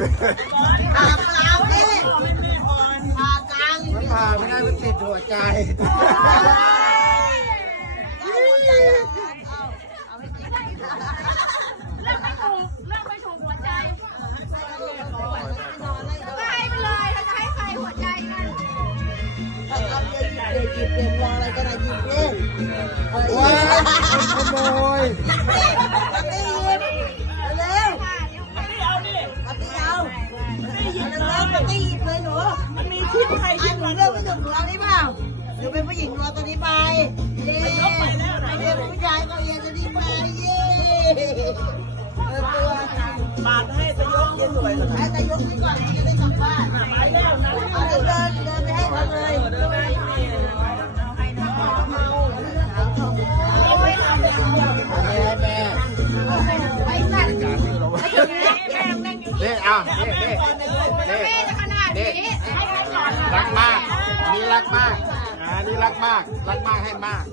ผ่ากลางดิผ่ากลาง มันผ่าไม่ได้มันติดหัวใจเลือกไม่ถูกหัวใจก็ให้ไปเลยถ้าจะให้ใครหัวใจกัน ถ้าทำเด็กหยิบเด็กวางอะไรก็ได้หยิบเล่น ว้ายขโมย ตีเร็วปฏิเอาแล้วปฏิหยิบเลยหนูมันมีชิ้นใครชิ้นหนูเลือกไม่ถูกหนูเอานี่เปล่าหนูเป็นผู้หญิงหนูเอาตัวนี้ไปเย้เป็นผู้ชายก็เอาตัวนี้ไปเย้ตัว บาทให้จะยกเย็นสวยเหรอ ให้แต่ยกนี้ก่อนจะได้กลับบ้านเอาเดินไปให้เขาเลย นี่เอานี่ขนาดนี้ให้ใครก่อน รักมากนี่รักมากนี่รักมากให้มาก